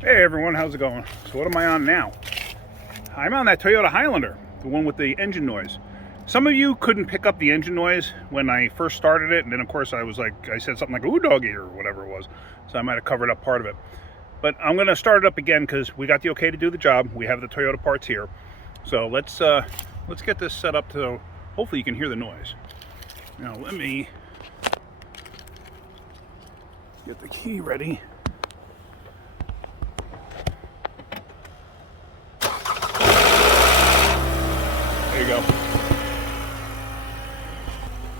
Hey everyone, how's it going? So what am I on now? I'm on that Toyota Highlander, the one with the engine noise. Some of you couldn't pick up the engine noise when I first started it, and then of course I said something like ooh doggy or whatever it was, so I might have covered up part of it. But I'm gonna start it up again because we got the okay to do the job. We have the Toyota parts here. So let's get this set up to hopefully you can hear the noise. Now let me get the key ready. There you go.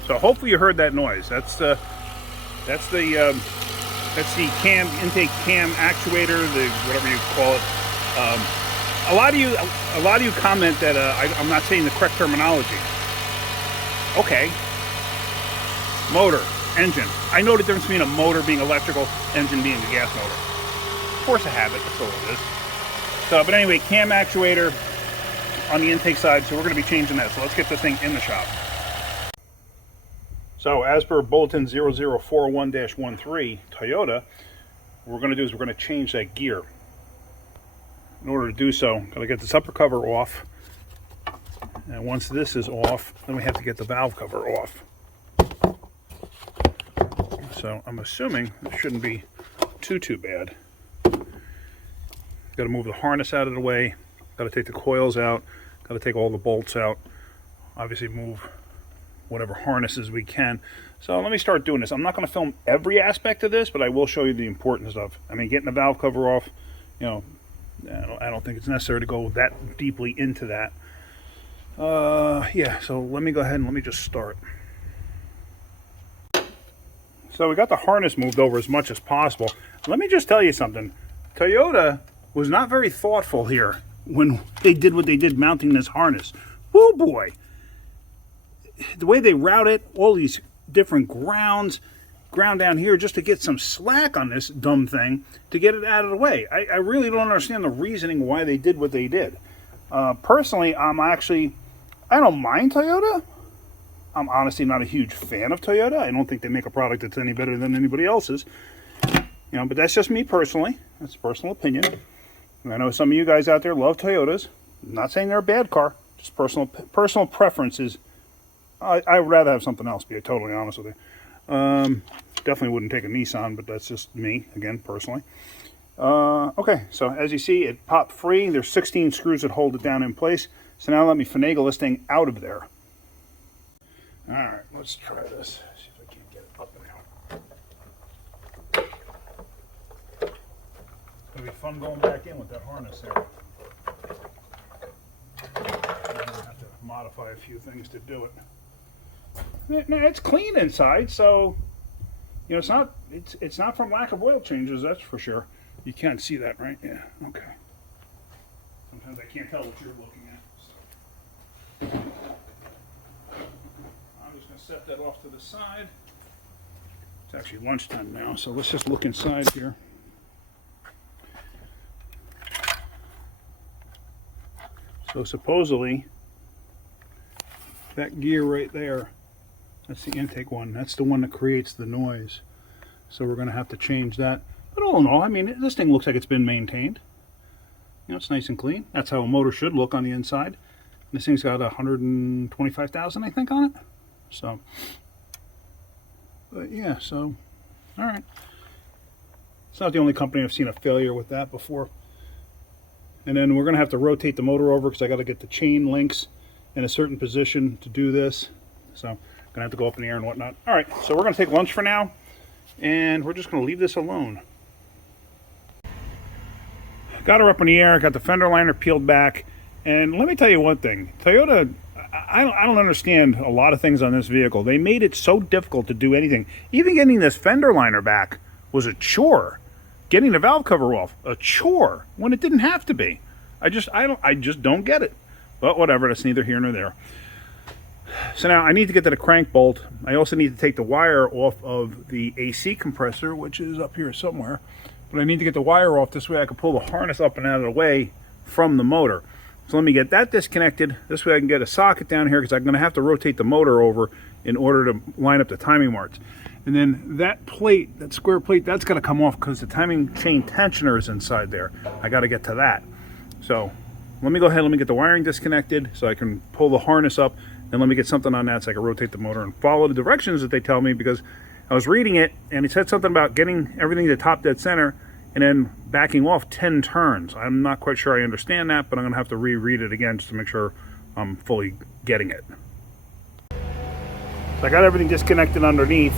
So hopefully you heard that noise. That's the cam intake cam actuator, the whatever you call it. A lot of you comment that I'm not saying the correct terminology. Okay. Motor, engine. I know the difference between a motor being electrical, engine being a gas motor. Force of habit. That's all it is. So, but anyway, cam actuator on the intake side, so we're going to be changing that. So let's get this thing in the shop. So as per bulletin 0041-13 Toyota, what we're going to do is we're going to change that gear. In order to do so, got to get this upper cover off, and once this is off, then we have to get the valve cover off. So I'm assuming it shouldn't be too bad. Got to move the harness out of the way. Got to take the coils out, got to take all the bolts out, obviously move whatever harnesses we can. So let me start doing this. I'm not going to film every aspect of this, but I will show you the important stuff. I mean, getting the valve cover off, you know, I don't think it's necessary to go that deeply into that. Yeah, so let me go ahead and let me just start. So we got the harness moved over as much as possible. Let me just tell you something. Toyota was not very thoughtful here when they did what they did mounting this harness. Oh boy. The way they route it, all these different ground down here just to get some slack on this dumb thing to get it out of the way. I really don't understand the reasoning why they did what they did. Personally, I don't mind Toyota. I'm honestly not a huge fan of Toyota. I don't think they make a product that's any better than anybody else's. You know, but that's just me personally. That's a personal opinion. And I know some of you guys out there love Toyotas. I'm not saying they're a bad car, just personal preferences. I would rather have something else, to be totally honest with you. Definitely wouldn't take a Nissan, but that's just me, again, personally. Okay, so as you see, it popped free. There's 16 screws that hold it down in place. So now let me finagle this thing out of there. All right, let's try this. See if I can get it up and out. It's going to be fun going back in with that harness there. I'm going to have to modify a few things to do it. Now, it's clean inside, so you know it's not from lack of oil changes, that's for sure. You can't see that, right? Yeah, okay. Sometimes I can't tell what you're looking at. So. I'm just going to set that off to the side. It's actually lunchtime now, so let's just look inside here. So supposedly, that gear right there, that's the intake one. That's the one that creates the noise. So we're going to have to change that. But all in all, I mean, this thing looks like it's been maintained. You know, it's nice and clean. That's how a motor should look on the inside. This thing's got 125,000, I think, on it. So, but yeah, so, all right. It's not the only company I've seen a failure with that before. And then we're going to have to rotate the motor over because I got to get the chain links in a certain position to do this. So I'm going to have to go up in the air and whatnot. All right, so we're going to take lunch for now, and we're just going to leave this alone. Got her up in the air, got the fender liner peeled back, and let me tell you one thing. Toyota, I don't understand a lot of things on this vehicle. They made it so difficult to do anything. Even getting this fender liner back was a chore. Getting the valve cover off, a chore, when it didn't have to be. I just don't get it. But whatever, that's neither here nor there. So now I need to get to the crank bolt. I also need to take the wire off of the AC compressor, which is up here somewhere. But I need to get the wire off, this way I can pull the harness up and out of the way from the motor. So let me get that disconnected. This way I can get a socket down here because I'm going to have to rotate the motor over in order to line up the timing marks. And then that plate, that square plate, that's got to come off because the timing chain tensioner is inside there. I got to get to that. So let me go ahead, let me get the wiring disconnected so I can pull the harness up, and let me get something on that so I can rotate the motor and follow the directions that they tell me, because I was reading it and it said something about getting everything to top dead center and then backing off 10 turns. I'm not quite sure I understand that, but I'm going to have to reread it again just to make sure I'm fully getting it. So I got everything disconnected underneath.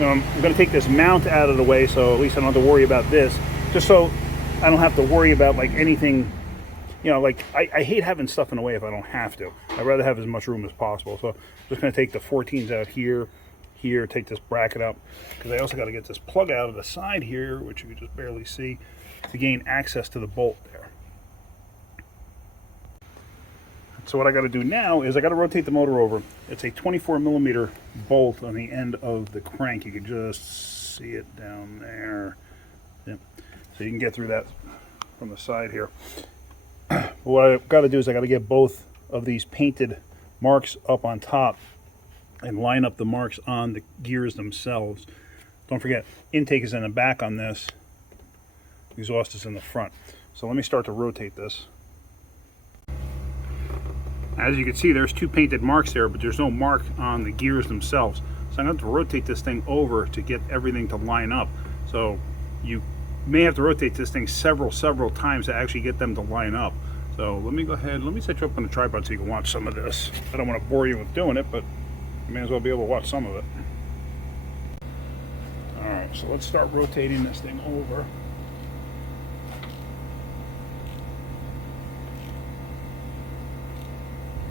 I'm going to take this mount out of the way so at least I don't have to worry about this, just so I don't have to worry about like anything, you know, like I hate having stuff in the way if I don't have to. I'd rather have as much room as possible. So I'm just going to take the 14s out here, take this bracket out, because I also got to get this plug out of the side here, which you can just barely see, to gain access to the bolt there. So what I got to do now is I got to rotate the motor over. It's a 24mm bolt on the end of the crank. You can just see it down there. Yep. So you can get through that from the side here. What I've got to do is I got to get both of these painted marks up on top and line up the marks on the gears themselves. Don't forget, intake is in the back on this. Exhaust is in the front. So let me start to rotate this. As you can see, there's two painted marks there, but there's no mark on the gears themselves. So I'm going to have to rotate this thing over to get everything to line up. So you may have to rotate this thing several times to actually get them to line up. So let me go ahead, let me set you up on the tripod so you can watch some of this. I don't want to bore you with doing it, but you may as well be able to watch some of it. Alright, so let's start rotating this thing over.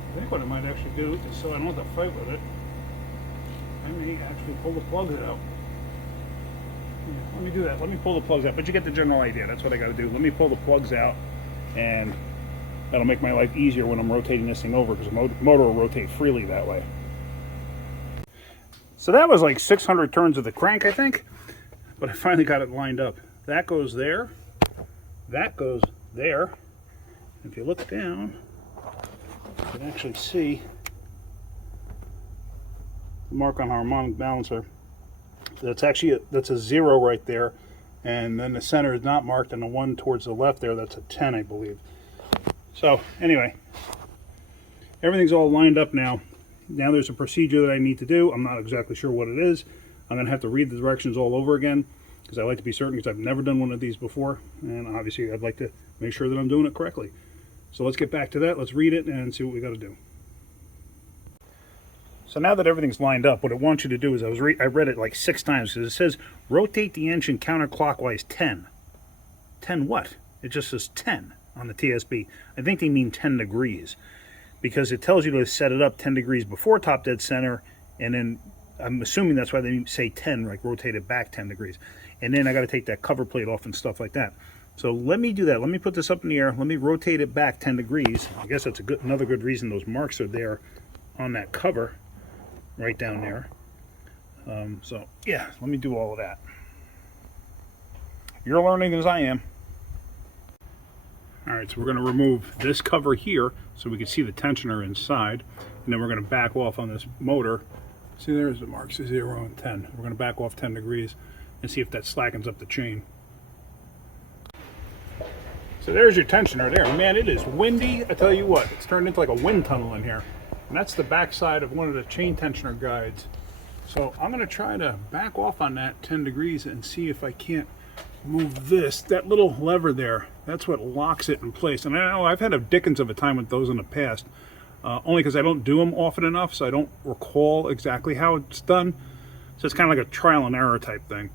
I think what I might actually do is, so I don't have to fight with it, I may actually pull the plugs out. Yeah, let me do that. Let me pull the plugs out. But you get the general idea. That's what I got to do. Let me pull the plugs out, and that'll make my life easier when I'm rotating this thing over, because the motor will rotate freely that way. So that was like 600 turns of the crank, I think. But I finally got it lined up. That goes there. That goes there. If you look down, you can actually see the mark on our harmonic balancer. That's actually that's a 0 right there, and then the center is not marked, and the one towards the left there, that's a 10, I believe. So anyway, everything's all lined up now. Now there's a procedure that I need to do. I'm not exactly sure what it is. I'm going to have to read the directions all over again, because I like to be certain, because I've never done one of these before, and obviously I'd like to make sure that I'm doing it correctly. So let's get back to that. Let's read it and see what we got to do. So now that everything's lined up, what it wants you to do is, I read it like 6 times, because it says rotate the engine counterclockwise 10. 10 what? It just says 10 on the TSB. I think they mean 10 degrees, because it tells you to set it up 10 degrees before top dead center, and then I'm assuming that's why they say 10, like rotate it back 10 degrees. And then I got to take that cover plate off and stuff like that. So let me do that. Let me put this up in the air. Let me rotate it back 10 degrees. I guess that's another good reason those marks are there on that cover right down there. So yeah, let me do all of that. You're learning as I am. All right, so we're going to remove this cover here so we can see the tensioner inside, and then we're going to back off on this motor. See, there's the marks, 0 and 10. We're going to back off 10 degrees and see if that slackens up the chain. So there's your tensioner there. Man, it is windy. I tell you what, it's turned into like a wind tunnel in here. And that's the back side of one of the chain tensioner guides. So I'm going to try to back off on that 10 degrees and see if I can't move this. That little lever there, that's what locks it in place. And I know I've had a dickens of a time with those in the past, only because I don't do them often enough, so I don't recall exactly how it's done. So it's kind of like a trial and error type thing.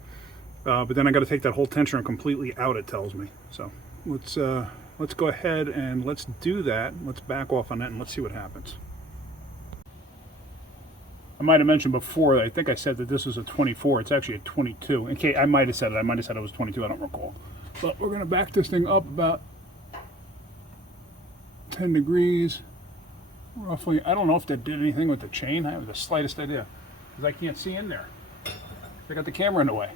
But then I got to take that whole tensioner completely out, it tells me. So let's go ahead and let's do that. Let's back off on that and let's see what happens. I might have mentioned before, I think I said that this was a 24. It's actually a 22. Okay, I might have said it. I might have said it was 22. I don't recall. But we're going to back this thing up about 10 degrees, roughly. I don't know if that did anything with the chain. I have the slightest idea, because I can't see in there. I got the camera in the way.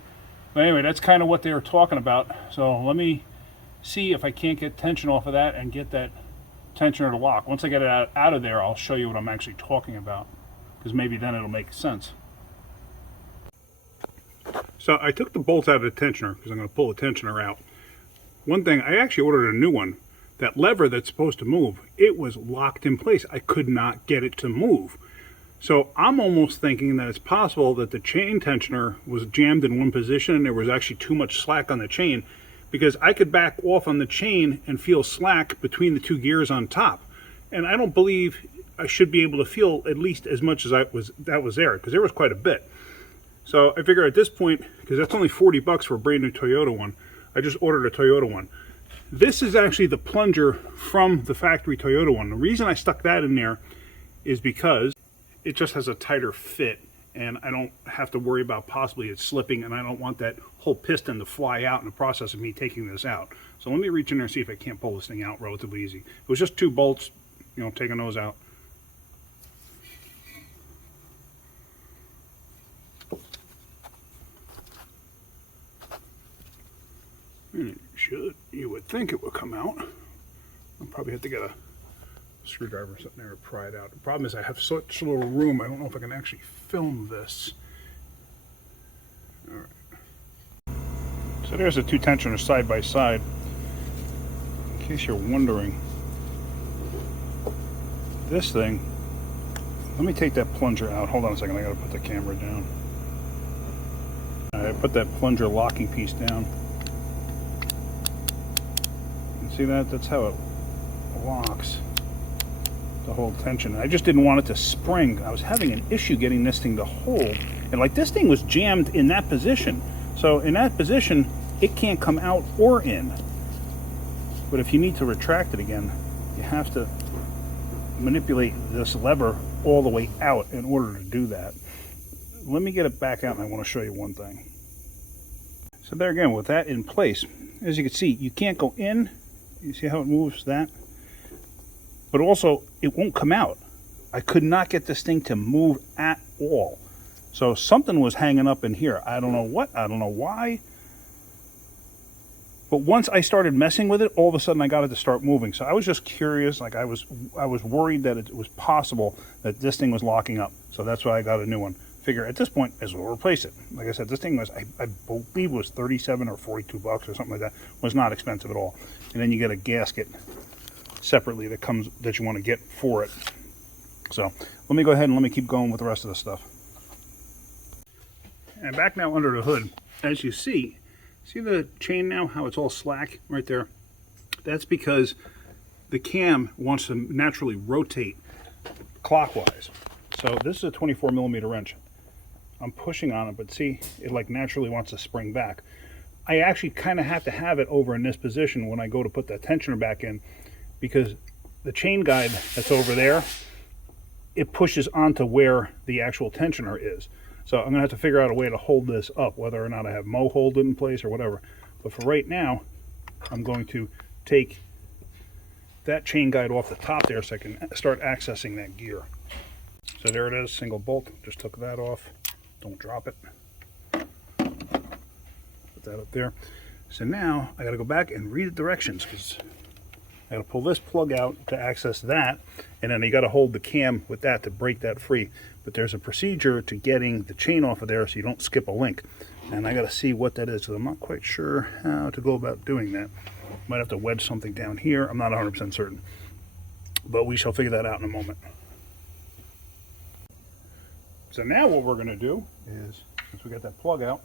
But anyway, that's kind of what they were talking about. So let me see if I can't get tension off of that and get that tensioner to lock. Once I get it out of there, I'll show you what I'm actually talking about, because maybe then it'll make sense. So I took the bolts out of the tensioner because I'm going to pull the tensioner out. One thing, I actually ordered a new one. That lever that's supposed to move, it was locked in place. I could not get it to move. So I'm almost thinking that it's possible that the chain tensioner was jammed in one position and there was actually too much slack on the chain, because I could back off on the chain and feel slack between the two gears on top. And I don't believe I should be able to feel at least as much as that was there, because there was quite a bit. So I figure at this point, because that's only 40 bucks for a brand new Toyota one, I just ordered a Toyota one. This is actually the plunger from the factory Toyota one. The reason I stuck that in there is because it just has a tighter fit, and I don't have to worry about possibly it slipping, and I don't want that whole piston to fly out in the process of me taking this out. So let me reach in there and see if I can't pull this thing out relatively easy. It was just 2 bolts, you know, taking those out. You would think it would come out. I'll probably have to get a screwdriver or something there to pry it out. The problem is I have such little room, I don't know if I can actually film this. All right. So there's the 2 tensioners side by side. In case you're wondering, this thing, let me take that plunger out. Hold on a second, I gotta put the camera down. I put that plunger locking piece down. See that? That's how it locks the whole tension. I just didn't want it to spring. I was having an issue getting this thing to hold. And like, this thing was jammed in that position. So in that position, it can't come out or in. But if you need to retract it again, you have to manipulate this lever all the way out in order to do that. Let me get it back out, and I want to show you one thing. So there again, with that in place, as you can see, you can't go in. You see how it moves that? But also, it won't come out. I could not get this thing to move at all. So something was hanging up in here. I don't know what, I don't know why. But once I started messing with it, all of a sudden I got it to start moving. So I was just curious, like I was worried that it was possible that this thing was locking up. So that's why I got a new one. Figure at this point, as well replace it. Like I said, this thing was, I believe was 37 or 42 bucks or something like that. It was not expensive at all. And then you get a gasket separately that you want to get for it. So let me go ahead and let me keep going with the rest of the stuff. And back now under the hood, as you see the chain now, how it's all slack right there? That's because the cam wants to naturally rotate clockwise. So this is a 24 millimeter wrench. I'm pushing on it, but see, it like naturally wants to spring back. I actually kind of have to have it over in this position when I go to put the tensioner back in, because the chain guide that's over there, it pushes onto where the actual tensioner is. So I'm going to have to figure out a way to hold this up, whether or not I have Mo hold it in place or whatever. But for right now, I'm going to take that chain guide off the top there so I can start accessing that gear. So there it is, single bolt. Just took that off. Don't drop it. Put that up there. So now I got to go back and read the directions, because I got to pull this plug out to access that, and then you got to hold the cam with that to break that free. But there's a procedure to getting the chain off of there so you don't skip a link, and I got to see what that is, because I'm not quite sure how to go about doing that. Might have to wedge something down here. I'm not 100% certain, but we shall figure that out in a moment. So now what we're going to do is, since we got that plug out,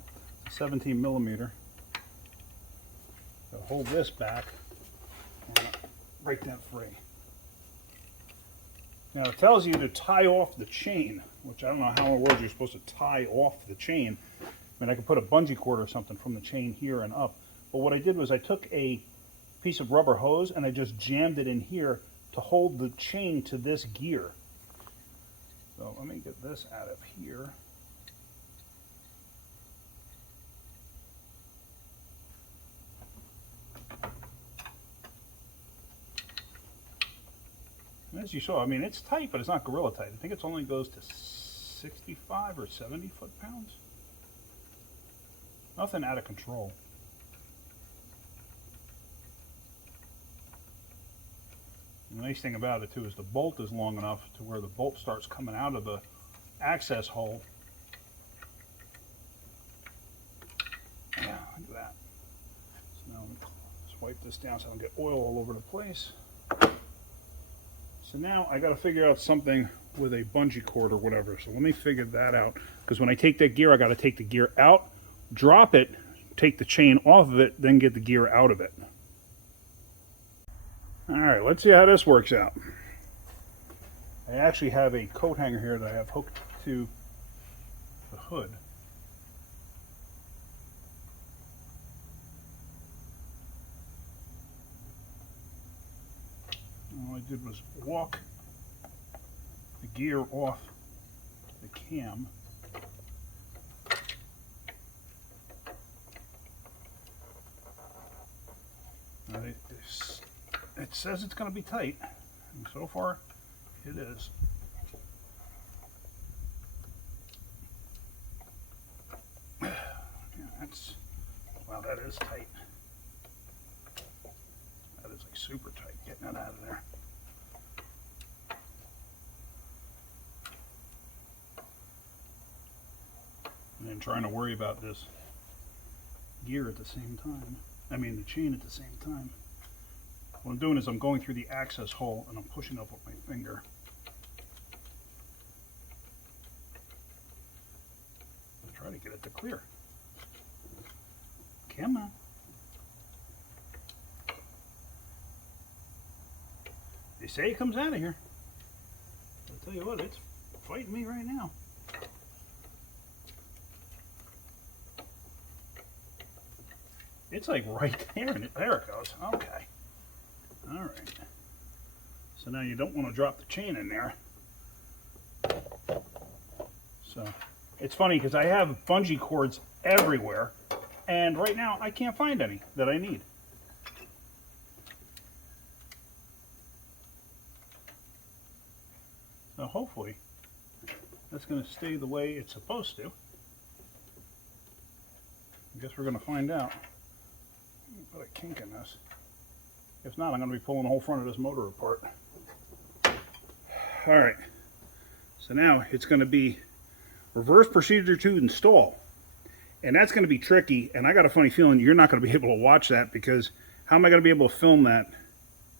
17 millimeter, so hold this back, break that free. Now it tells you to tie off the chain, which I don't know how in the world you're supposed to tie off the chain. I mean, I could put a bungee cord or something from the chain here and up, but what I did was I took a piece of rubber hose and I just jammed it in here to hold the chain to this gear. So let me get this out of here. And as you saw, I mean, it's tight, but it's not gorilla tight. I think it only goes to 65 or 70 foot-pounds. Nothing out of control. The nice thing about it too is the bolt is long enough to where the bolt starts coming out of the access hole. wipe this down so I don't get oil all over the place. So now I got to figure out something with a bungee cord or whatever. So let me figure that out. Because when I take that gear, I got to take the gear out, drop it, take the chain off of it, then get the gear out of it. All right, let's see how this works out. I actually have a coat hanger here that I have hooked to the hood. All I did was walk the gear off the cam. It says it's going to be tight, and so far it is. Yeah, wow, that is tight. That is like super tight, getting that out of there. And then trying to worry about this gear at the same time. I mean the chain at the same time. What I'm doing is I'm going through the access hole and I'm pushing up with my finger. Let's try to get it to clear. Come on. They say it comes out of here. I'll tell you what, it's fighting me right now. It's like right there, and there it goes. Okay. All right. So now you don't want to drop the chain in there. So it's funny because I have bungee cords everywhere, and right now I can't find any that I need. So hopefully that's going to stay the way it's supposed to. I guess we're going to find out. Put a kink in this. If not, I'm going to be pulling the whole front of this motor apart. Alright, so now it's going to be reverse procedure to install. And that's going to be tricky, and I got a funny feeling you're not going to be able to watch that, because how am I going to be able to film that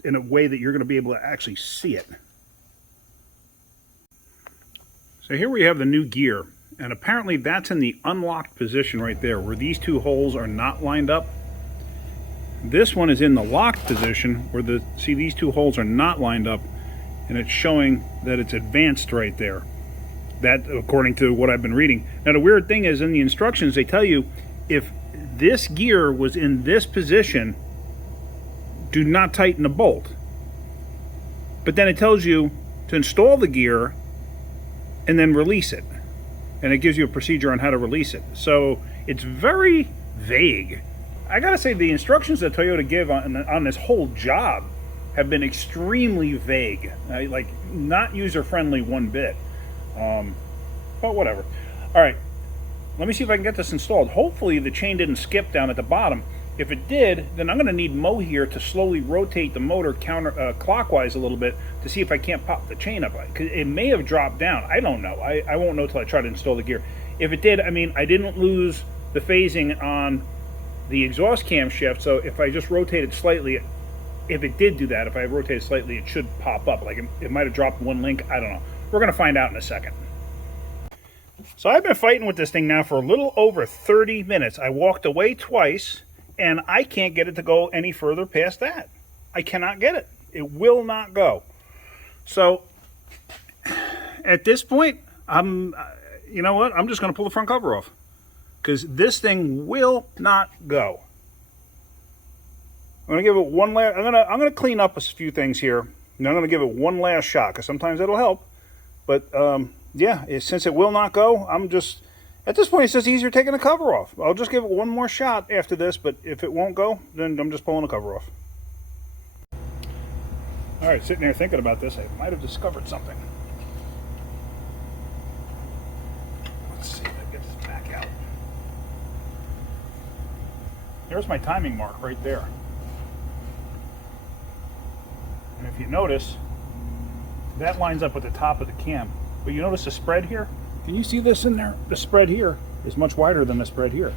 in a way that you're going to be able to actually see it? So here we have the new gear, and apparently that's in the unlocked position right there, where these two holes are not lined up. This one is in the locked position where see, these two holes are not lined up, and it's showing that it's advanced right there. That, according to what I've been reading. Now the weird thing is, in the instructions they tell you if this gear was in this position, do not tighten the bolt. But then it tells you to install the gear and then release it. And it gives you a procedure on how to release it. So it's very vague. I gotta say, the instructions that Toyota give on this whole job have been extremely vague, like not user-friendly one bit. But whatever. All right, let me see if I can get this installed. Hopefully the chain didn't skip down at the bottom. If it did, then I'm gonna need Mo here to slowly rotate the motor clockwise a little bit to see if I can't pop the chain up. Cause it may have dropped down. I don't know. I won't know till I try to install the gear. If it did, I mean, I didn't lose the phasing on the exhaust camshaft, so if I just rotated slightly, if it did do that, if I rotated slightly, it should pop up. Like it might have dropped one link. I don't know. We're going to find out in a second. So I've been fighting with this thing now for a little over 30 minutes. I walked away twice, and I can't get it to go any further past that. I cannot get it. It will not go. So at this point, you know what? I'm just going to pull the front cover off, because this thing will not go. I'm gonna give it one last. I'm gonna clean up a few things here, and I'm gonna give it one last shot, because sometimes that'll help. But yeah, since it will not go, I'm just at this point it's just easier taking the cover off. I'll just give it one more shot after this. But if it won't go, then I'm just pulling the cover off. All right, sitting there thinking about this, I might have discovered something. Let's see if I get this back out. There's my timing mark right there. And if you notice, that lines up with the top of the cam. But you notice the spread here? Can you see this in there? The spread here is much wider than the spread here.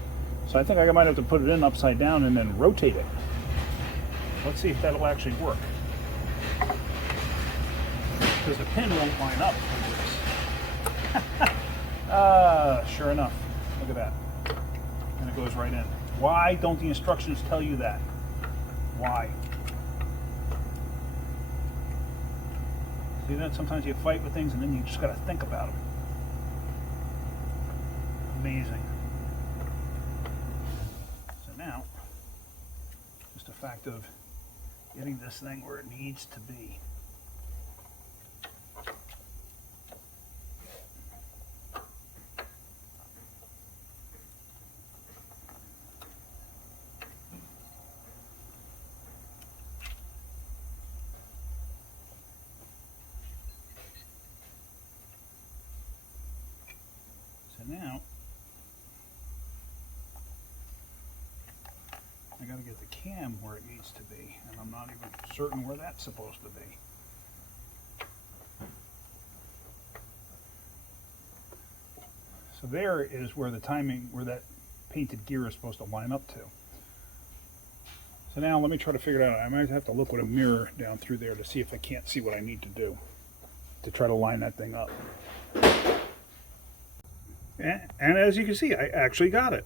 So I think I might have to put it in upside down and then rotate it. Let's see if that'll actually work. Because the pin won't line up with this. Sure enough. Look at that. And it goes right in. Why don't the instructions tell you that? Why? See that? Sometimes you fight with things and then you just got to think about them. Amazing. So now, just a fact of getting this thing where it needs to be. So now, I got to get the cam where it needs to be, and I'm not even certain where that's supposed to be. So there is where the timing, where that painted gear is supposed to line up to. So now let me try to figure it out. I might have to look with a mirror down through there to see if I can't see what I need to do to try to line that thing up. And as you can see, I actually got it.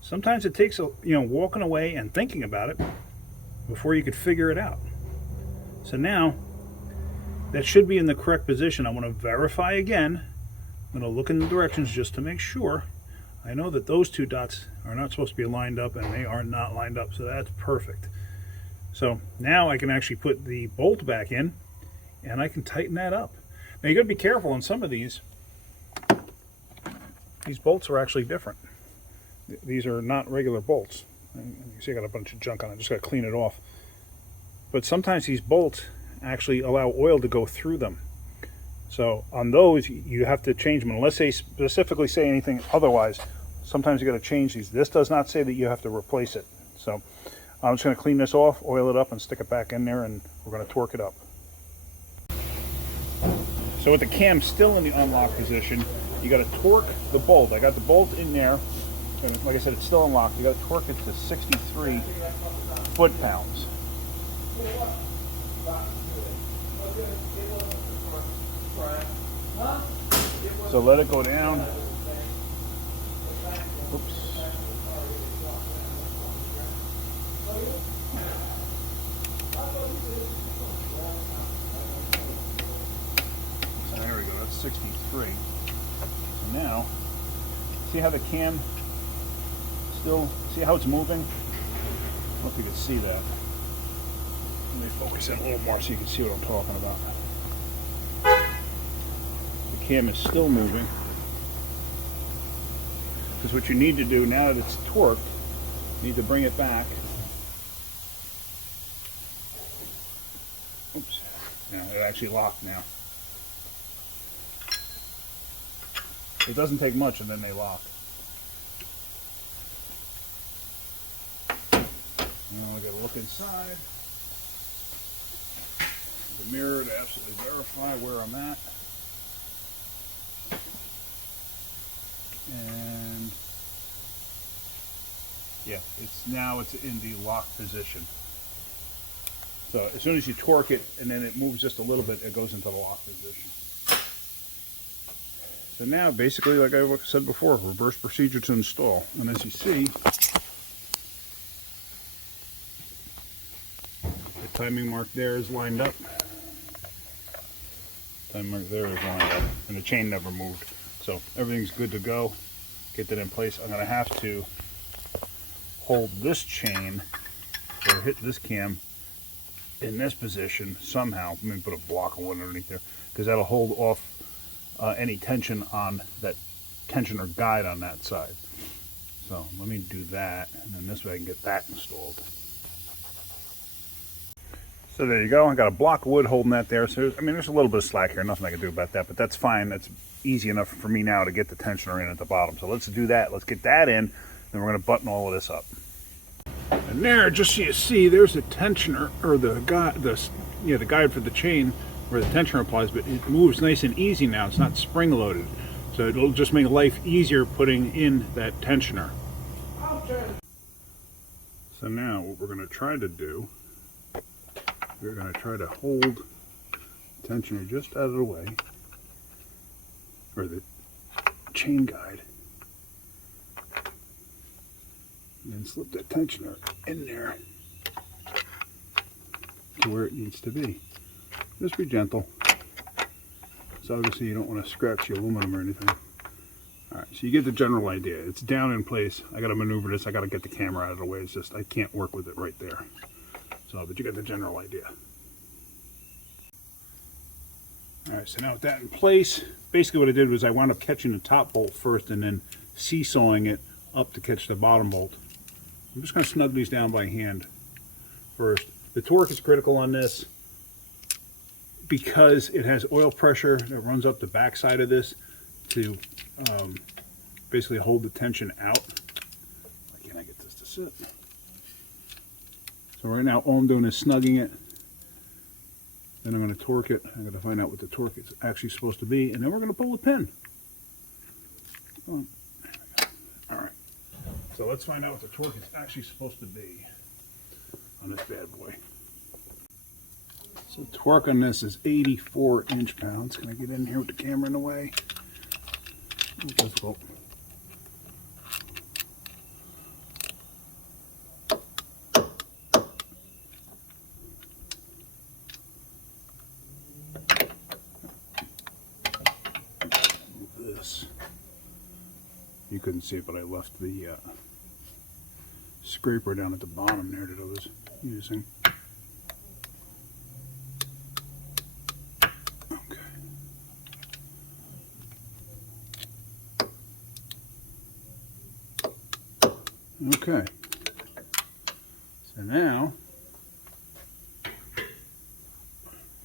Sometimes it takes walking away and thinking about it before you could figure it out. So now that should be in the correct position. I want to verify again. I'm going to look in the directions just to make sure. I know that those two dots are not supposed to be lined up, and they are not lined up, so that's perfect. So now I can actually put the bolt back in and I can tighten that up. Now you got to be careful on some of these. These bolts are actually different. These are not regular bolts. You see I got a bunch of junk on it. I just got to clean it off. But sometimes these bolts actually allow oil to go through them. So on those, you have to change them. Unless they specifically say anything otherwise, sometimes you got to change these. This does not say that you have to replace it. So I'm just going to clean this off, oil it up, and stick it back in there, and we're going to torque it up. So with the cam still in the unlock position, you got to torque the bolt. I got the bolt in there, and like I said, it's still unlocked. You got to torque it to 63 foot-pounds. So let it go down. Oops. So there we go, that's 63. So now, see how the cam still, see how it's moving? I don't know if you can see that. Let me focus in a little more so you can see what I'm talking about. The cam is still moving. Because what you need to do now that it's torqued, you need to bring it back. Oops. Now it actually locked now. It doesn't take much and then they lock. Now we gotta look inside the mirror to absolutely verify where I'm at. And yeah, it's in the lock position. So as soon as you torque it and then it moves just a little bit, it goes into the lock position. So now basically, like I said before, reverse procedure to install. And as you see, the timing mark there is lined up. Timing mark there is lined up, and the chain never moved. So everything's good to go. Get that in place. I'm going to have to hold this chain or hit this cam in this position somehow. Let me put a block of wood underneath there because that'll hold off any tension on that tensioner guide on that side. So let me do that, and then this way I can get that installed. So there you go. I got a block of wood holding that there. So I mean, there's a little bit of slack here. Nothing I can do about that, but that's fine. That's easy enough for me now to get the tensioner in at the bottom. So let's do that. Let's get that in, then we're going to button all of this up. And there, just so you see, there's the tensioner, or the guide for the chain where the tensioner applies, but it moves nice and easy now. It's not spring loaded, so it'll just make life easier putting in that tensioner. So now what we're going to try to do we're going to try to hold the tensioner just out of the way, or the chain guide, and then slip that tensioner in there to where it needs to be. Just be gentle. So obviously you don't want to scratch the aluminum or anything. Alright, so you get the general idea. It's down in place. I got to maneuver this. I got to get the camera out of the way. It's just I can't work with it right there. So, but you get the general idea. Alright, so now with that in place, basically what I did was I wound up catching the top bolt first and then seesawing it up to catch the bottom bolt. I'm just going to snug these down by hand first. The torque is critical on this because it has oil pressure that runs up the back side of this to basically hold the tension out. Why can't I get this to sit? So right now all I'm doing is snugging it. Then I'm going to torque it. I'm going to find out what the torque is actually supposed to be, and then we're going to pull the pin. Oh, there we go. All right. So let's find out what the torque is actually supposed to be on this bad boy. So torque on this is 84 inch-pounds. Can I get in here with the camera in the way? Difficult. This. You couldn't see it, but I left the scraper down at the bottom there that I was using. Okay, so now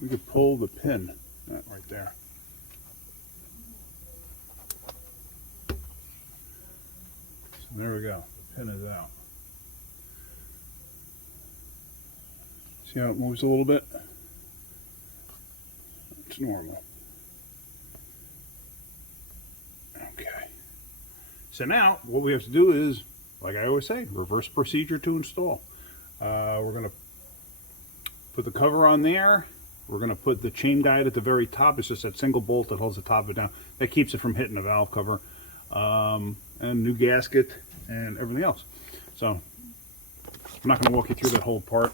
we could pull the pin right there. So there we go, the pin is out. See how it moves a little bit? It's normal. Okay, so now what we have to do is, like I always say, reverse procedure to install. We're going to put the cover on there. We're going to put the chain guide at the very top. It's just that single bolt that holds the top of it down. That keeps it from hitting the valve cover. And new gasket and everything else. So I'm not going to walk you through that whole part.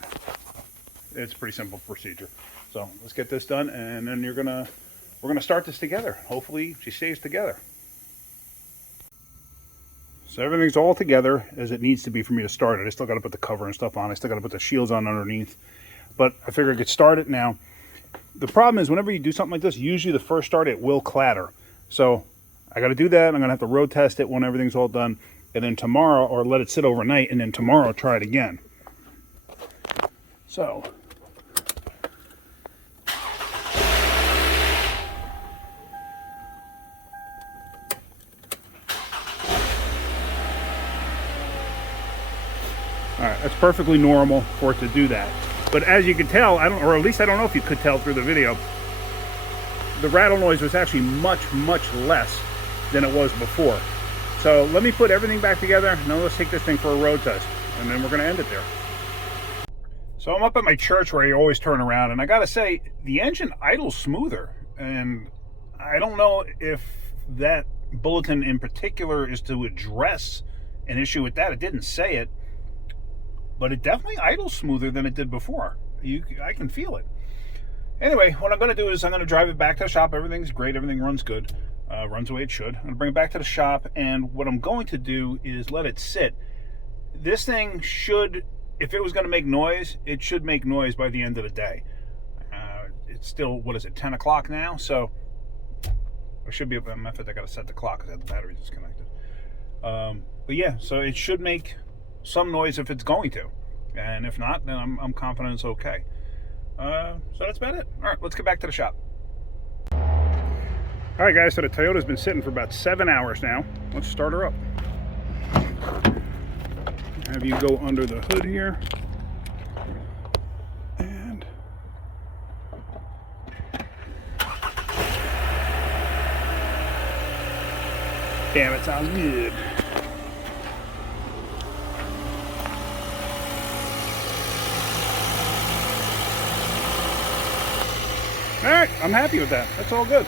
It's a pretty simple procedure. So let's get this done, and then we're going to start this together. Hopefully she stays together. So everything's all together as it needs to be for me to start it. I still got to put the cover and stuff on. I still got to put the shields on underneath. But I figure I could start it now. The problem is whenever you do something like this, usually the first start it will clatter. So I got to do that. I'm going to have to road test it when everything's all done. And then tomorrow, or let it sit overnight, and then tomorrow try it again. So alright, that's perfectly normal for it to do that. But as you can tell, or at least I don't know if you could tell through the video, the rattle noise was actually much, much less than it was before. So let me put everything back together. Now let's take this thing for a road test, and then we're going to end it there. So I'm up at my church where I always turn around, and I got to say, the engine idles smoother. And I don't know if that bulletin in particular is to address an issue with that. It didn't say it, but it definitely idles smoother than it did before. I can feel it. Anyway, what I'm going to do is I'm going to drive it back to the shop. Everything's great. Everything runs good. Runs the way it should. I'm going to bring it back to the shop, and what I'm going to do is let it sit. This thing should, if it was going to make noise, it should make noise by the end of the day. It's still, what is it, 10 o'clock now? So I should be able to, in fact, I got to set the clock because the battery is disconnected. But yeah, so it should make some noise if it's going to. And if not, then I'm confident it's okay. So that's about it. All right, let's get back to the shop. All right, guys, so the Toyota's been sitting for about 7 hours now. Let's start her up. Have you go under the hood here. And damn, it sounds good. Alright, I'm happy with that. That's all good.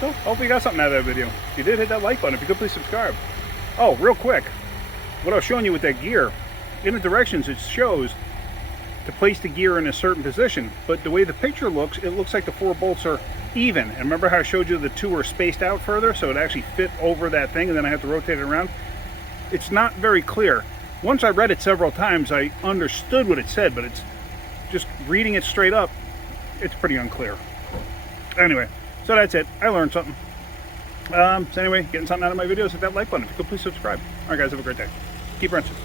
So, hopefully you got something out of that video. If you did, hit that like button. If you could, please subscribe. Oh, real quick. What I was showing you with that gear, in the directions it shows to place the gear in a certain position, but the way the picture looks, it looks like the 4 bolts are even. And remember how I showed you the 2 are spaced out further, so it actually fit over that thing, and then I have to rotate it around? It's not very clear. Once I read it several times, I understood what it said, but it's just reading it straight up, it's pretty unclear. Anyway, so that's it. I learned something. So anyway, getting something out of my videos, hit that like button. If you could, please subscribe. All right, guys, have a great day. Keep wrenching.